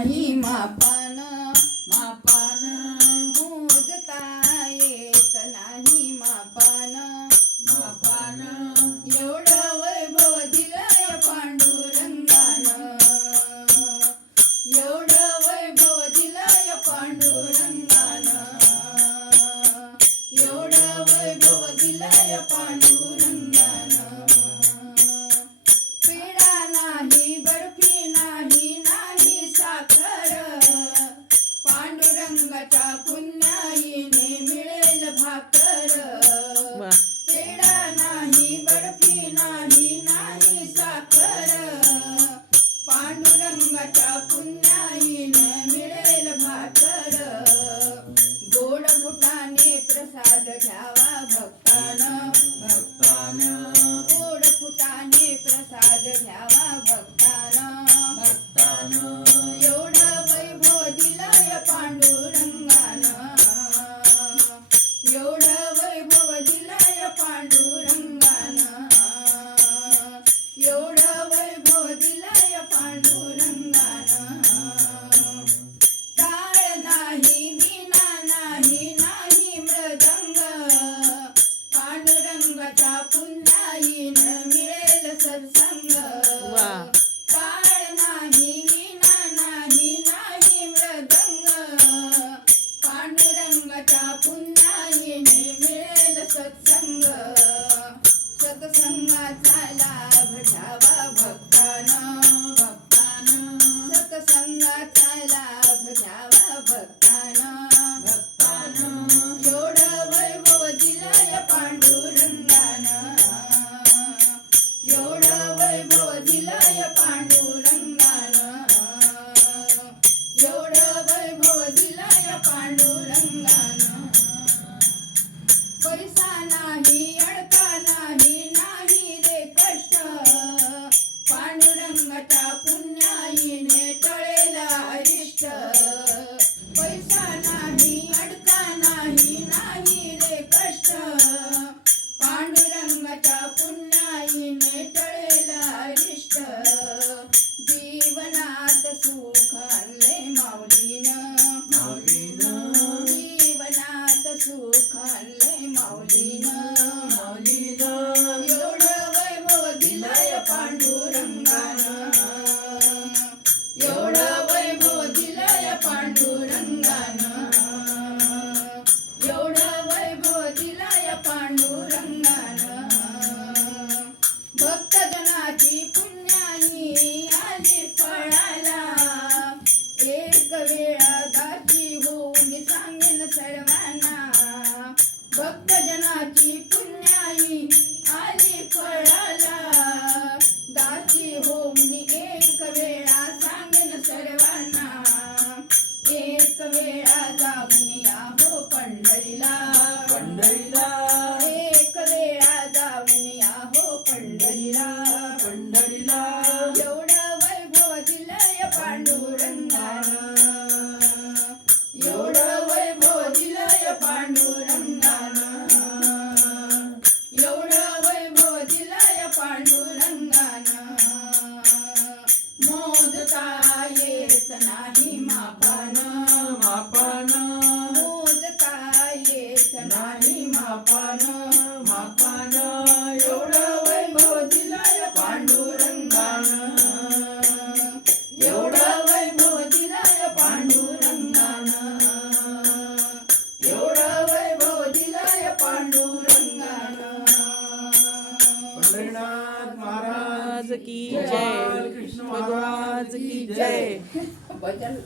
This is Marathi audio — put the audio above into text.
नाही मापान मापान मोजता येत नाही मापान मापान एवढं वैभव दिलंय पांडुरंगानं एवढं वैभव दिलंय पांडुरंगानं एवढं वैभव दिलंय पांडुरंगानं पेढा नाही बर्फी नाही नाही साखर पांडुरंगाच्या पुण्याईने मिळेल भाकर वा पेढा नाही बर्फी नाही नाही साखर पांडुरंगाच्या पुण्याईने मिळेल भाकर गोड फुटाने प्रसाद घ्यावा भक्तानं भक्तान गोड फुटाने प्रसाद घ्यावा भक्तानं भक्तान एवढं वैभव दिलंय पांडुरंगानं एवढं वैभव दिलंय पांडुरंगानं एवढं वैभव दिलंय पांडुरंगानं टाळ नाही वीणा नाही नाही मृदंग पांडुरंगाच्या पुण्याईनं मिळेल सत्संग वा टाळ नाही वीणा नाही नाही मृदंग पांडुरंगाच्या पुण्याईने मिळेल सत्संग सत्संगाचा लाभ घ्यावा भक्तानं भक्तान सत्संगाचा लाभ घ्यावा भक्तानं भक्तान एवढं वैभव दिलंय पांडुरंगानं एवढं वैभव दिलंय पांडुरंगानं एवढं वैभव दिलंय पांडुरंगानं पैसा नाही अडका नाही नाही रे कष्ट पांडुरंगाच्या पुण्याईने टळेल अरिष्ट पैसा नाही अडका नाही नाही रे कष्ट पांडुरंगाच्या पुण्याईने टळेल अरिष्ट जीवनात सुख आणले माऊलीनं माऊलीनं जीवनात सुख आणले माऊलीनं माऊलीनं एवढं वैभव दिलंय पांडुरंगानं एवढं वैभव दिलंय पांडुरंगानं एवढं वैभव दिलंय पांडुरंगानं भक्तजनाची पुण्याई आली फळाला एक वेळा दाची होऊन सांगेन सर्वांना भक्तजनाची पुण्याई आली फळाला दाची होऊन एक वेळा सांगेन सर्वांना एक वेळा जाऊन या हो पंढरीला पंढरीला एक वेळा जाऊन या हो पंढरीला पंढरीला एवढं वैभव दिलंय पांडुरंगानं एवढं वैभव दिलंय पांडुरंगानं एवढं वैभव दिलंय पांडुरंगानं मोजता येत नाही मापानं मापान मोजता येत नाही मापानं मापान एवढं वैभव दिलंय पांडुरंगानं एवढं वैभव दिलंय पांडुरंगानं एवढं वैभव दिलंय पांडुरंगानं पंढरीनाथ महाराज आज की जय कृष्ण भगवान की जय भजन